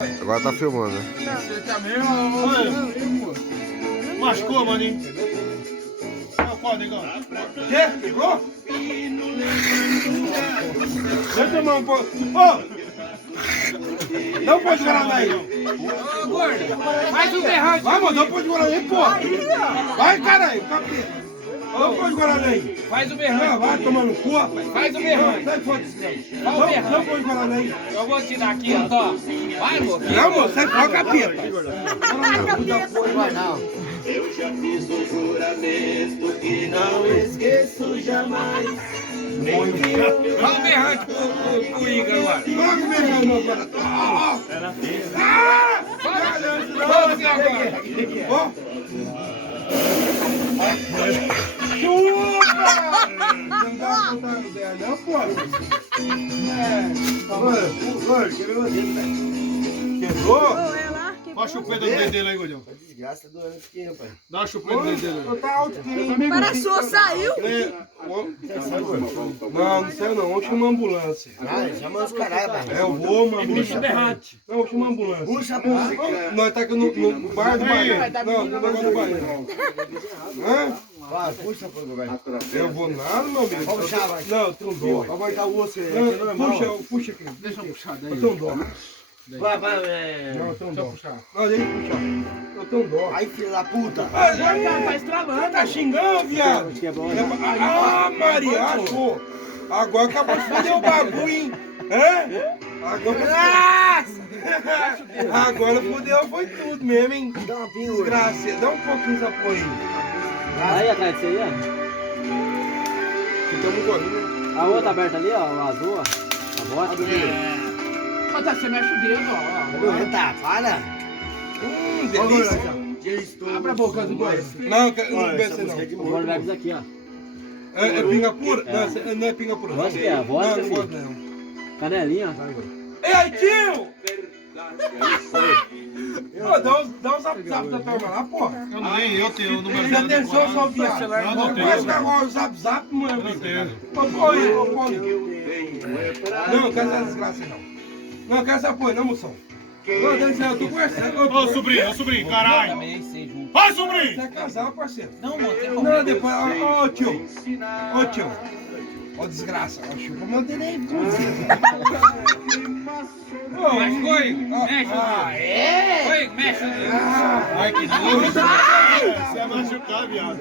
Agora tá filmando, né? Você tá mesmo? Machucou, maninho? Qual, negão? Quê? Pegou? Deixa eu tomar um pouco. Ô! Dá um pouco de guaraná aí. Ô, gordo, faz um berrante. Vai, mano, dá um pouco de guaraná aí, pô. Vai, caralho, capeta. Dá um pouco de guaraná aí. Faz o berrante. Vai tomar no cu, rapaz. Faz o berrante. Sai fora desse cara. Faz o Dá berrante. um pouco de guaraná aí. Eu vou te dar aqui, ó. Tó. Vai, moço. Não, moço, sai fora, capeta. Eu já fiz um juramento que não esqueço jamais. Faz o berrante pro Igor agora. Logo mesmo, meu agora. Era feio. Vamos agora. Ó. Chupa! Não dá pra contar ideia, não, pô. Quebrou? Olha a chupeta no dedo dele aí, Gordão. Desgraça do ano aqui, rapaz. Dá uma chupeta no dedo dele. Tá alto aqui. Parece que saiu. Não saiu não. Vamos chamar uma ambulância. Ah, chama os caralho, rapaz. É, eu vou, mano. Puxa berrante. Não, vou chamar uma ambulância. Puxa, Nós tá aqui no bar do Bahia. Não, no negócio do Bahia. Hã? vai, puxa, pô, velho. Eu vou nada, meu amigo. Vamos puxar, vai. Não, eu tenho dó. Vai dar o osso aí, é Não, normal. puxa aqui. Deixa eu puxar daí. Eu tenho dó. Vai, Não, eu tenho dó. Não, deixa eu puxar. Eu tenho dó. Aí, filho da puta. Tá estralando. Tá xingando, viado. Ah, Maria, achou. Agora acabou de foder o bagulho, hein? Hã? Agora fodeu, foi tudo mesmo, hein? Dá uma pinga. Desgraça, dá um pouquinho de apoio. Aí atrás disso aí, ó. Ficamos gorrinho. A outra aberta ali, ó, o azul, ó. A bota. Mas tá, você mexe o dedo, ó. Tá, para. Delícia. Abre a boca do gordo. Não, não pensa não. O gordo vai isso aqui, ó. É pinga pura? Não é pinga pura. Lógico que é, vodka, não filho. gosto não. Canelinha, ó. Ei, tio! Pô, dá um zap da turma lá, pô. Eu tenho o número Presta atenção, só viado. Eu não Não tenho. conhece agora o zap, mano. não tenho. Ô, pô, não, não quero essa desgraça, não. Não quero essa apoio, não, moção. Não, Deus, eu tô conversando. Ô, sobrinho, caralho. Também sei junto. Vai, Você sobrinho! é casal, parceiro. Não, mano, tem Não, depois, ô, tio. Ô, tio. Ó, desgraça. Ó, chupa meu dedo aí, putz. Mexe, Goi. Mexe o dedo. É? Goi, mexe o dedo. Ai, que duro. Você vai machucar, viado.